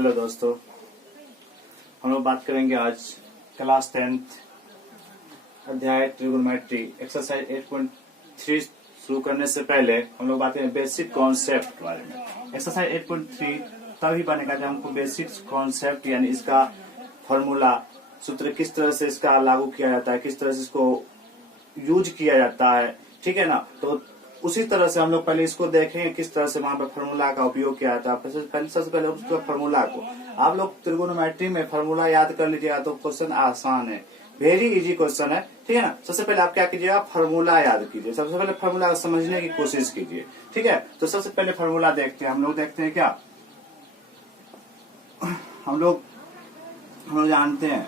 Hello दोस्तों, हम लोग बात करेंगे आज क्लास 10th अध्याय ट्रिगोनोमेट्री एक्सरसाइज 8.3 शुरू करने से पहले हम लोग बात करेंगे बेसिक कॉन्सेप्ट के बारे में। एक्सरसाइज 8.3 तभी बनेगा जब हमको बेसिक कॉन्सेप्ट यानी इसका फॉर्मूला सूत्र किस तरह से इसका लागू किया जाता है, किस तरह से इसको यूज किया जाता है, ठीक है ना। तो उसी तरह से हम लोग पहले इसको देखेंगे किस तरह से वहां पर फार्मूला का उपयोग किया जाता है। सबसे पहले उसका फार्मूला को आप लोग ट्रिगोनोमेट्री में फार्मूला याद कर लीजिएगा तो क्वेश्चन आसान है, वेरी इजी क्वेश्चन है, ठीक है ना। सबसे पहले आप क्या कीजिएगा, फार्मूला याद कीजिए। सबसे पहले फार्मूला समझने की कोशिश कीजिए, ठीक है। तो सबसे पहले फार्मूला देखते हैं। हम लोग देखते हैं क्या, हम लोग जानते हैं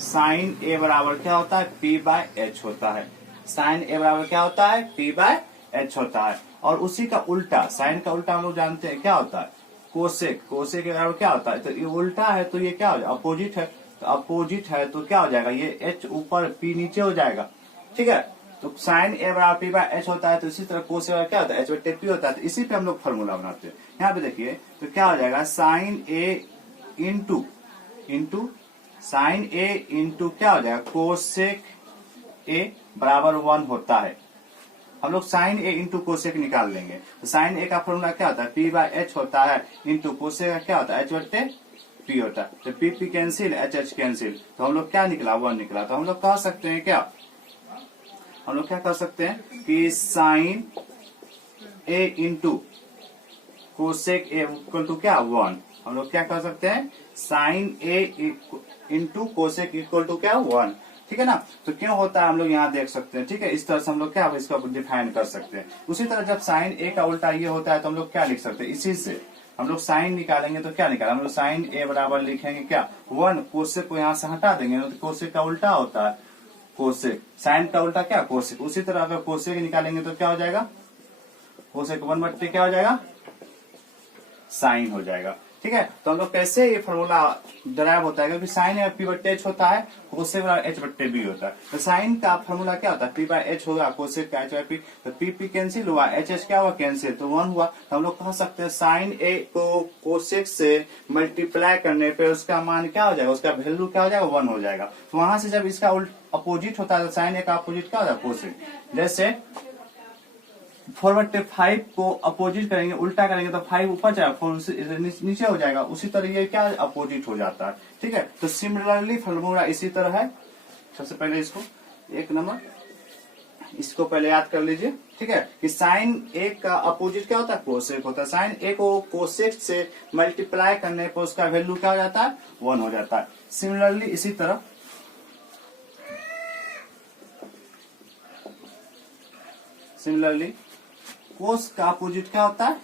साइन ए बराबर क्या होता है, पी बाय एच होता है। साइन ए बराबर क्या होता है, पी बाय एच होता है। और उसी का उल्टा, साइन का उल्टा हम लोग जानते हैं क्या होता है, कोसेक। कोसेक के बराबर क्या होता है, तो ये उल्टा है तो ये क्या हो जाएगा, अपोजिट है। तो अपोजिट है तो क्या हो जाएगा, ये एच ऊपर पी नीचे हो जाएगा, ठीक है। तो साइन ए बराबर पी बाय एच होता है, तो इसी तरह कोसेक बराबर क्या होता है, एच बटे पी होता है। तो इसी पे हम लोग फॉर्मूला बनाते हैं। यहाँ पे देखिए तो क्या हो जाएगा, sign a into sine a into क्या हो जाएगा, कोसेक ए बराबर 1 होता है। हम लोग साइन ए इंटू कोसेक निकाल लेंगे। तो साइन ए का फॉर्मूला क्या होता है, पी बाय एच होता है, इंटू कोसेक का क्या होता है, एच बटे पी होता है। तो P p cancel, H H cancel, तो हम लोग क्या निकला, 1 निकला। तो हम लोग कह सकते हैं क्या, हम लोग क्या कह सकते हैं कि sine a into cosec a equal to क्या, 1। हम लोग क्या कह सकते हैं, sine a into cosec equal to क्या, 1, ठीक है ना। तो क्यों होता है हम लोग यहाँ देख सकते हैं, ठीक है। इस तरह से हम लोग क्या इसका डिफाइन कर सकते हैं। उसी तरह जब साइन ए का उल्टा ये होता है तो हम लोग क्या लिख सकते हैं, इसी से हम लोग साइन निकालेंगे तो क्या निकालेंगे, हम लोग साइन ए बराबर लिखेंगे क्या, 1। कोसेक को यहाँ से हटा देंगे तो कोसेक का उल्टा होता है कोसेक, साइन का उल्टा क्या, कोसेक। उसी तरह अगर कोसेक निकालेंगे तो क्या हो जाएगा, कोसेक 1 बट्टे क्या हो जाएगा, साइन हो जाएगा, ठीक है। तो हम लोग कैसे ये फॉर्मूला डराइव होता है, क्योंकि साइन ए पी बट्टे एच होता है, कोसेक एच बट्टे बी होता है। तो साइन का फॉर्मूला क्या होता है, पी बाय एच होगा, कोसेक का एच बाय पी। तो पी पी कैंसिल हुआ, एच एच क्या हुआ, कैंसिल, तो 1 हुआ। तो हम लोग कह सकते हैं साइन ए को कोसेक से मल्टीप्लाई करने पे उसका मान क्या हो जाएगा, उसका वैल्यू क्या हो जाएगा, 1 हो जाएगा। तो वहां से जब इसका अपोजिट होता है तो साइन ए का अपोजिट क्या होता है, कोसेक। जैसे 4/5 को अपोजिट करेंगे, उल्टा करेंगे तो 5 ऊपर जाएगा, 4 नीचे हो जाएगा। उसी तरह ये क्या अपोजिट हो जाता है, ठीक है। तो सिमिलरली फॉर्मूला इसी तरह है। सबसे पहले इसको 1 नंबर इसको पहले याद कर लीजिए, ठीक है, कि साइन ए का अपोजिट क्या होता है, कोसेक होता है। साइन ए को कोसेक से मल्टीप्लाई करने पर उसका वैल्यू क्या हो जाता है, 1 हो जाता है। सिमिलरली इसी तरह कोस का अपोजिट क्या होता है,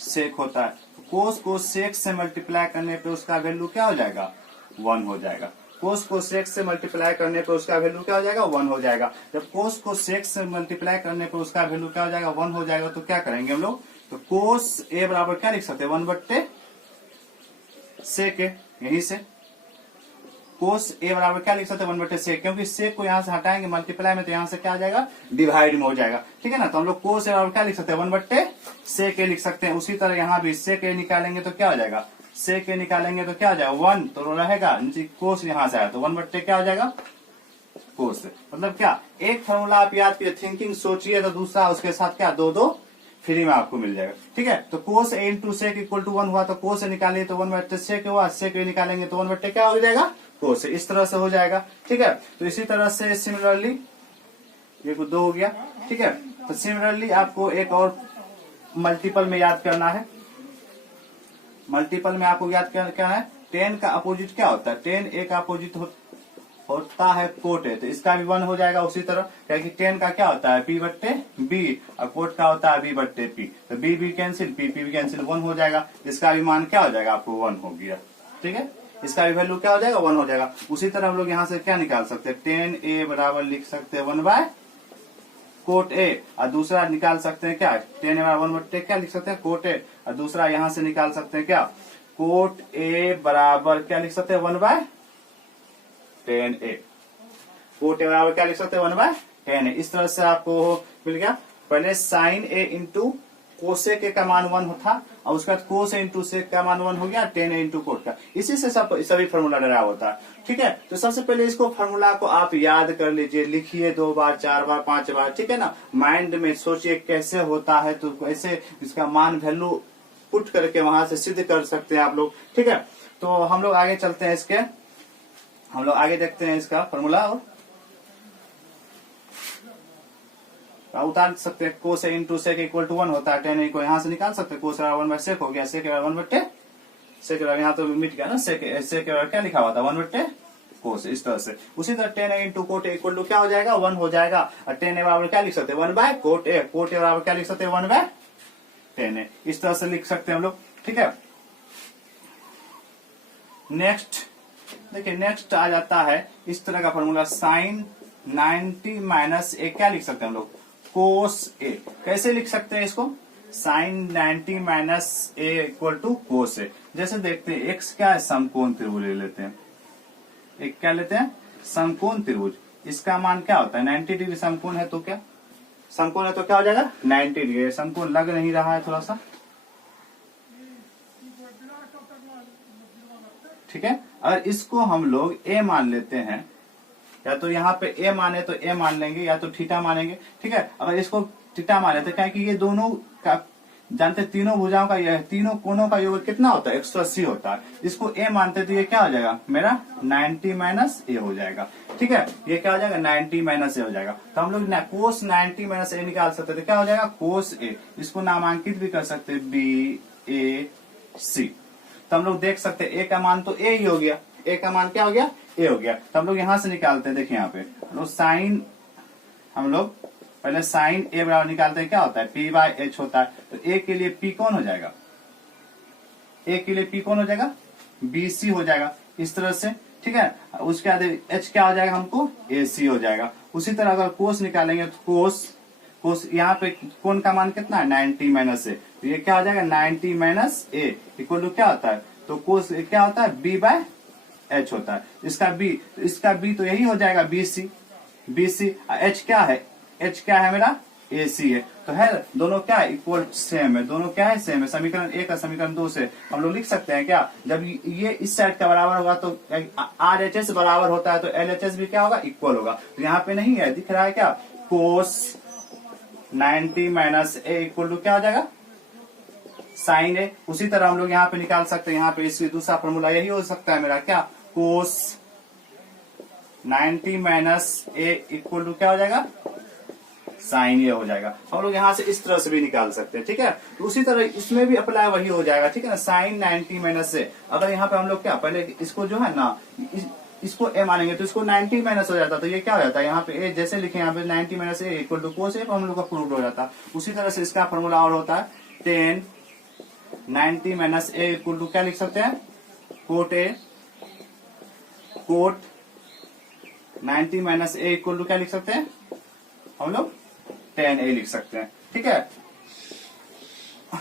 सेक होता है। कोस को सेक से मल्टीप्लाई करने पे उसका वैल्यू क्या हो जाएगा, 1 हो जाएगा। कोस को सेक से मल्टीप्लाई करने पे उसका वैल्यू क्या हो जाएगा, 1 हो जाएगा। जब कोस को सेक से मल्टीप्लाई करने पे उसका वैल्यू क्या हो जाएगा, 1 हो जाएगा, तो क्या करेंगे हम लोग, तो कोस ए बराबर क्या लिख सकते हैं, 1 बट्टे सेक ए। यहीं से कोस ए बराबर क्या लिख सकते हैं, 1 बटे सेक, क्योंकि सेक को यहाँ से हटाएंगे मल्टीप्लाई में तो यहाँ से क्या आ जाएगा, डिवाइड में हो जाएगा, ठीक है ना। तो हम लोग कोस ए बराबर क्या लिख सकते हैं, 1 बट्टे सेक ए लिख सकते हैं। उसी तरह यहाँ भी सेक ए निकालेंगे तो क्या हो जाएगा, सेक ए निकालेंगे तो क्या हो जाएगा, 1 तो रहेगा नीचे, कोस यहाँ से आया तो 1 बट्टे क्या हो जाएगा, कोस। मतलब क्या, एक फॉर्मूला आप याद कीजिए, थिंकिंग सोचिए, तो दूसरा उसके साथ क्या, दो फ्री में आपको मिल जाएगा, ठीक है। तो कोस ए इंटू सेक इक्वल टू 1 हुआ, तो कोस ए निकालिए तो 1 बट्टे सेक हुआ, सेक ए निकालेंगे तो 1 बट्टे क्या हो जाएगा, कोस। इस तरह से हो जाएगा, ठीक है। तो इसी तरह से सिमिलरली ये 2 हो गया, ठीक है। तो सिमिलरली आपको एक और मल्टीपल में याद करना है। मल्टीपल में आपको याद करना है, 10 का अपोजिट क्या होता है, 10 ए का अपोजिट होता है कोट ए, तो इसका भी 1 हो जाएगा उसी तरह, क्योंकि 10 का क्या होता है, पी बट्टे बी, और कोट का होता है बी बट्टे पी। तो b b cancel, p p cancel, 1 हो जाएगा। इसका भी मान क्या हो जाएगा, आपको 1 हो गया, ठीक है। इसका भी वैल्यू क्या हो जाएगा, 1 हो जाएगा। उसी तरह हम लोग यहाँ से क्या निकाल सकते हैं, 10 ए बराबर लिख सकते हैं 1 बाय कोट ए, और दूसरा निकाल सकते हैं क्या, 10 ए बराबर 1 बट्टे क्या लिख सकते हैं, कोट ए, और दूसरा यहाँ से निकाल सकते हैं क्या, कोट ए बराबर क्या लिख सकते हैं, 1 बाय 10 ए। कोट ए बराबर क्या लिख सकते हैं, 1 बाय 10 ए। इस तरह से आपको मिल गया। पहले sine a into cosec a का मान 1 था और उसके बाद कोस इंटू सेक का मान 1 हो गया, टेन ए इंटू कोट का। इसी से सभी फॉर्मूला डराव होता है। ठीक है, तो सबसे पहले इसको फॉर्मूला को आप याद कर लीजिए, लिखिए 2 बार 4 बार 5 बार। ठीक है ना, माइंड में सोचिए कैसे होता है, तो कैसे इसका मान वैल्यू पुट करके वहां से सिद्ध कर सकते हैं आप लोग। ठीक है, तो हम लोग आगे चलते हैं, हम लोग आगे देखते हैं इसका फॉर्मूला और उतार सकते हैं। कोस इंटू सेक इक्वल टू 1 होता है, टेन को यहाँ से निकाल सकते हैं। कोस 1 बाय सेक हो गया, सेक 1 बट्टे सेक, यहाँ तो मिट गया ना, सेक क्या लिखा हुआ था 1 बट्टे कोस, इस तरह से। उसी तरह tan into cot equal to क्या हो जाएगा 1 हो जाएगा, और टेन ए बराबर क्या लिख सकते हैं 1 by cot a, cot a बराबर क्या लिख सकते हैं 1 बाय टेन ए, इस तरह से लिख सकते हैं हम लोग। ठीक है, नेक्स्ट देखिए, नेक्स्ट आ जाता है इस तरह का फॉर्मूला, साइन 90 माइनस ए क्या लिख सकते हैं हम लोग कोस ए। कैसे लिख सकते हैं इसको, sine 90 minus A equal to cos A. जैसे देखते हैं एक्स क्या है, समकोण त्रिभुज ले लेते हैं, एक क्या लेते हैं समकोण त्रिभुज, इसका मान क्या होता है 90 डिग्री समकोण है, तो क्या समकोण है तो क्या हो जाएगा 90 डिग्री। समकोण लग नहीं रहा है थोड़ा सा, ठीक है। अगर इसको हम लोग ए मान लेते हैं, या तो यहाँ पे ए माने तो ए मान लेंगे, या तो थीटा मानेंगे। ठीक है, अगर इसको थीटा माने तो क्या कि ये दोनों का जानते तीनों भुजाओं का, यह तीनों कोणों का योग कितना होता है 180 होता है। इसको ए मानते तो ये क्या हो जाएगा मेरा 90 माइनस ए हो जाएगा। ठीक है, ये क्या हो जाएगा 90 माइनस ए हो जाएगा। तो हम लोग कोस 90 माइनस ए निकाल सकते थे, क्या हो जाएगा कोस ए। इसको नामांकित भी कर सकते बी ए सी। तो हम लोग देख सकते ए का मान तो ए ही हो गया, ए का मान क्या हो गया ए हो गया। तो हम लोग यहां से निकालते हैं, देखिए यहाँ पे हम लोग पहले साइन ए बराबर निकालते हैं, क्या होता है पी बाय एच होता है। तो ए के लिए पी कौन हो जाएगा, ए के लिए पी कौन हो जाएगा बी सी हो जाएगा, इस तरह से। ठीक है, उसके बाद एच क्या हो जाएगा हमको ए सी हो जाएगा। उसी तरह अगर कोस निकालेंगे तो कोस यहाँ पे कोण का मान कितना है 90 माइनस ए, तो ये क्या हो जाएगा 90 माइनस ए इक्वल टू क्या होता है, तो कोस क्या होता है बी बाय एच होता है। इसका बी तो यही हो जाएगा बी सी। एच क्या है मेरा ए सी है, तो है दोनों क्या है इक्वल सेम है, दोनों क्या है सेम है। समीकरण 1 का समीकरण 2 से हम लोग लिख सकते हैं क्या, जब ये इस साइड का बराबर होगा तो आर एच एस बराबर होता है, तो एल एच एस भी क्या होगा इक्वल होगा। तो यहाँ पे नहीं है, दिख रहा है क्या कोस 90 माइनस ए इक्वल टू क्या हो जाएगा साइन ए। उसी तरह हम लोग यहाँ पे निकाल सकते हैं, यहाँ पे इसलिए दूसरा फॉर्मूला यही हो सकता है मेरा क्या कोस 90 माइनस ए इक्वल टू क्या हो जाएगा साइन ए हो जाएगा। हम लोग यहाँ से इस तरह से भी निकाल सकते हैं। ठीक है, तो उसी तरह इसमें भी अप्लाई वही हो जाएगा। ठीक है ना, साइन 90 माइनस ए, अगर यहाँ पे हम लोग क्या पहले इसको जो है ना इसको ए मानेंगे तो इसको 90 माइनस हो जाता, तो ये क्या हो जाता है यहाँ पे ए जैसे लिखे यहाँ पे 90 minus A equal to cos ए, हम लोग का प्रूव हो जाता। उसी तरह से इसका फॉर्मूला और होता है 10 90 माइनस ए इक्वल टू क्या लिख सकते हैं cot a, cot 90 minus A equal to क्या लिख सकते हैं हम लोग 10 ए लिख सकते हैं। ठीक है,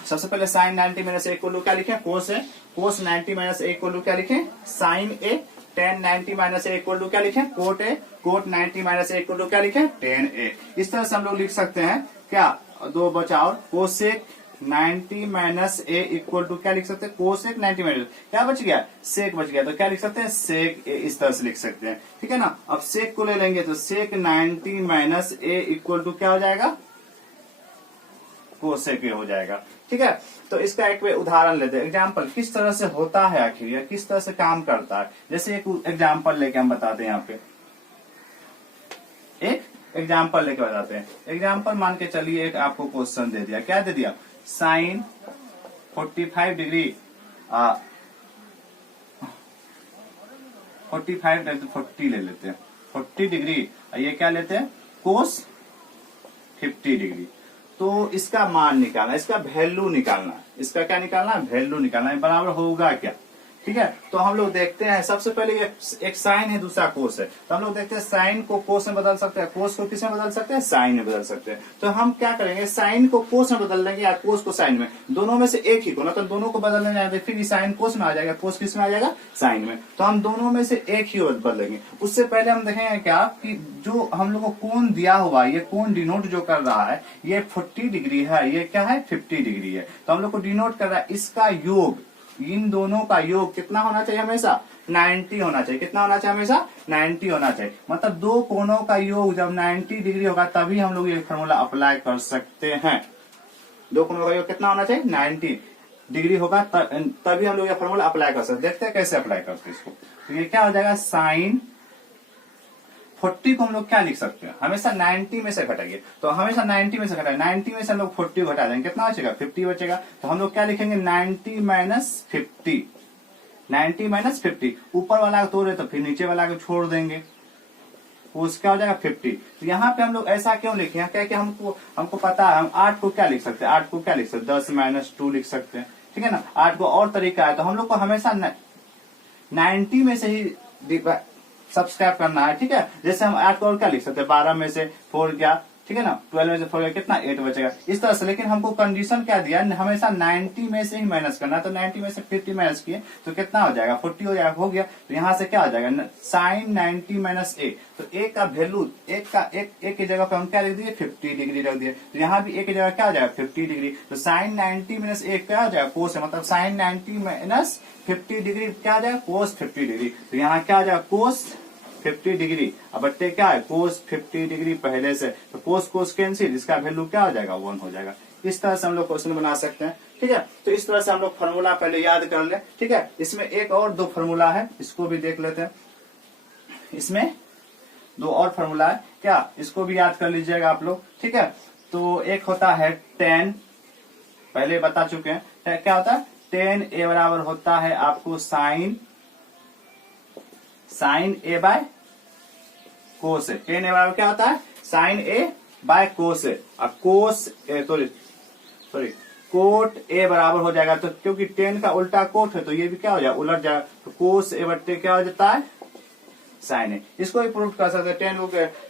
सबसे पहले sine 90 minus A equal to क्या लिखे cos a, cos 90 minus A equal to क्या लिखे sine a, 10 90 minus A equal to क्या लिखे cot a, cot 90 minus A equal to क्या लिखे 10 ए। इस तरह से हम लोग लिख सकते हैं क्या, दो बचा और cosec 90 minus A equal to क्या लिख सकते हैं कोसेक 90 माइनस क्या बच गया सेक बच गया, तो क्या लिख सकते हैं सेक ए, इस तरह से लिख सकते हैं। ठीक है ना, अब सेक को ले लेंगे तो सेक 90 माइनस ए इक्वल टू क्या हो जाएगा कोसेक ए हो जाएगा। ठीक है, तो इसका एक उदाहरण लेते हैं, एग्जाम्पल किस तरह से होता है आखिर या किस तरह से काम करता है। जैसे एक एग्जाम्पल लेके हम बताते हैं, यहाँ पे एक एग्जाम्पल लेके बताते हैं। एग्जाम्पल मान के चलिए एक आपको क्वेश्चन दे दिया, क्या दे दिया साइन 45 डिग्री 40 ले लेते हैं 40 डिग्री, ये क्या लेते हैं कोस 50 डिग्री। तो इसका मान निकालना, इसका वैल्यू निकालना, इसका क्या निकालना वैल्यू निकालना है, बराबर होगा क्या ठीक है। तो हम लोग देखते हैं सबसे पहले एक साइन है, दूसरा कोस है। तो हम लोग देखते हैं साइन को कोस में बदल सकते हैं, कोस को किस में बदल सकते हैं, साइन में बदल सकते हैं। तो हम क्या करेंगे, साइन को कोस में बदल देंगे या कोस को साइन में, दोनों में से एक ही को, ना तो दोनों को बदलने जाएंगे फिर साइन कोस में आ जाएगा, कोस किस में आ जाएगा, साइन में। तो हम दोनों में से एक ही बदलेंगे। उससे पहले हम देखेंगे क्या कि जो हम लोग को कोण दिया हुआ, ये कोण डिनोट जो कर रहा है ये 40 डिग्री है, ये क्या है 50 डिग्री है। तो हम लोग को डिनोट कर रहा है इसका योग, इन दोनों का योग कितना होना चाहिए, हमेशा 90 होना चाहिए। कितना होना चाहिए, हमेशा 90 होना चाहिए। मतलब दो कोणों का योग जब 90 डिग्री होगा तभी हम लोग ये फॉर्मूला अप्लाई कर सकते हैं। दो कोणों का योग कितना होना चाहिए, 90 डिग्री होगा तभी हम लोग ये फॉर्मूला अप्लाई कर सकते हैं। देखते हैं कैसे अप्लाई करते हैं इसको। तो ये क्या हो जाएगा, साइन 40 को हम लोग क्या लिख सकते हैं, हमेशा 90 में से घटाइए। तो हमेशा 90 में से घटाए, 90 में से हम लोग 40 घटा देंगे, कितना बचेगा, 50 बचेगा। तो हम लोग क्या लिखेंगे, 90 माइनस 50, 90 माइनस 50। ऊपर वाला को तोड़े तो फिर नीचे वाला को छोड़ देंगे, कोस क्या हो जाएगा 50। तो यहाँ पे हम लोग ऐसा क्यों लिखे हैं, क्या कि हमको पता है हम 8 को क्या लिख सकते हैं, 8 को क्या लिख सकते हैं, 10 माइनस 2 लिख सकते हैं, ठीक है ना। 8 को और तरीका है, तो हम लोग को हमेशा 90 में से ही सब्सक्राइब करना है, ठीक है। जैसे हम 8 को और क्या लिख सकते हैं, 12 में से 4 गया, ठीक है ना, 12 में से 4 गया, कितना 8 बचेगा, इस तरह से। लेकिन हमको कंडीशन क्या दिया, हमेशा 90 में से ही माइनस करना है। तो 90 में से 50 माइनस किए तो कितना हो जाएगा, 40 हो जाएगा, हो गया। तो यहाँ से क्या हो जाएगा, साइन 90 माइनस ए। तो ए का वैल्यू, एक की जगह पे हम क्या लिख दिए, 50 डिग्री रख दिए। तो यहाँ भी ए की जगह क्या हो जाएगा, 50 डिग्री। तो साइन 90 माइनस ए क्या हो जाएगा, कोस है, मतलब साइन 90 माइनस 50 डिग्री क्या आ जाएगा, कोस 50 डिग्री। तो यहाँ क्या आ जाएगा, कोस 50 डिग्री। अब बट्टे क्या है, कोस 50 डिग्री पहले से, तो कोस कोस कैंसिल, इसका वैल्यू क्या हो जाएगा, 1 हो जाएगा। इस तरह से हम लोग क्वेश्चन बना सकते हैं, ठीक है। तो इस तरह से हम लोग फार्मूला पहले याद कर ले, ठीक है। इसमें एक और दो फार्मूला है, इसको भी देख लेते हैं। इसमें दो और फार्मूला है क्या, इसको भी याद कर लीजिएगा आप लोग, ठीक है। तो एक होता है tan, पहले बता चुके हैं क्या होता है, tan a बराबर होता है आपको sine a by cos a. tan a बराबर क्या होता है, साइन ए बाय कोस ए। अब कोस सॉरी कोट ए बराबर हो जाएगा, तो क्योंकि tan का उल्टा कोट है तो ये भी क्या हो जाएगा, उलट जाएगा। तो कोस ए बट्टे क्या हो जाता है, साइन ए। इसको भी प्रूव कर सकते हैं,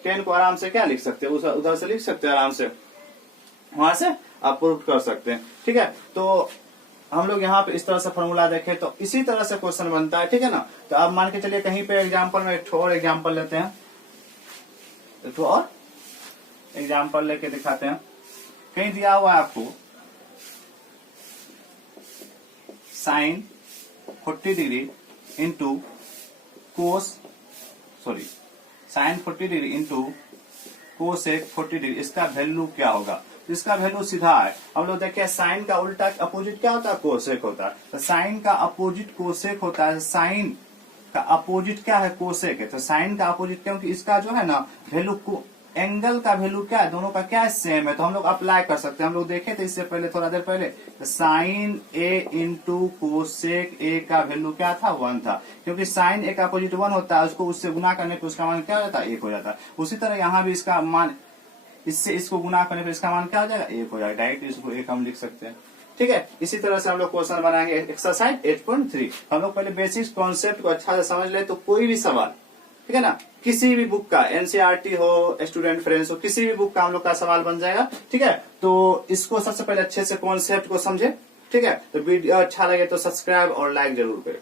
tan को आराम से क्या लिख सकते हैं, उधर से लिख सकते हैं आराम से, वहां से आप प्रूव कर सकते हैं, ठीक है। तो हम लोग यहाँ पे इस तरह से फॉर्मूला देखें तो इसी तरह से क्वेश्चन बनता है, ठीक है ना। तो आप मान के चलिए कहीं पे एग्जांपल में एक और एग्जांपल लेते हैं, एक और एग्जांपल लेके दिखाते हैं। कहीं दिया हुआ है आपको sine 40 degree into cos sine 40 degree into cosec 40 degree, इसका वैल्यू क्या होगा। इसका वैल्यू सीधा है, हम लोग देखिए साइन का उल्टा अपोजिट क्या होता है, कोसेक होता है। तो साइन का अपोजिट कोसेक होता है, साइन का अपोजिट क्या है, कोसेक है। तो साइन का अपोजिट, क्योंकि इसका जो है ना वैल्यू को एंगल का वैल्यू क्या है, दोनों का क्या है, सेम है। तो हम लोग अप्लाई कर सकते हैं। हम लोग देखे थे इससे पहले, थोड़ा देर पहले, तो sine a into cosec a का वैल्यू क्या था, 1 था। क्योंकि साइन ए का अपोजिट 1 होता है, उसको उससे गुना करने पर उसका मान क्या हो जाता है, 1 हो जाता है। उसी तरह यहाँ भी इसका मान, इससे इसको गुना करने पर इसका मान क्या हो जाएगा, 1 हो जाएगा। डायरेक्ट इसको 1 हम लिख सकते हैं, ठीक है। इसी तरह से हम लोग क्वेश्चन बनाएंगे एक्सरसाइज 8.3। हम लोग पहले बेसिक कॉन्सेप्ट को अच्छा से समझ ले, तो कोई भी सवाल, ठीक है ना, किसी भी बुक का, एनसीईआरटी हो, स्टूडेंट फ्रेंड्स हो, किसी भी बुक का हम लोग का सवाल बन जाएगा, ठीक है। तो इसको सबसे पहले अच्छे से कॉन्सेप्ट को समझे, ठीक है। तो वीडियो अच्छा लगे तो सब्सक्राइब और लाइक जरूर करें।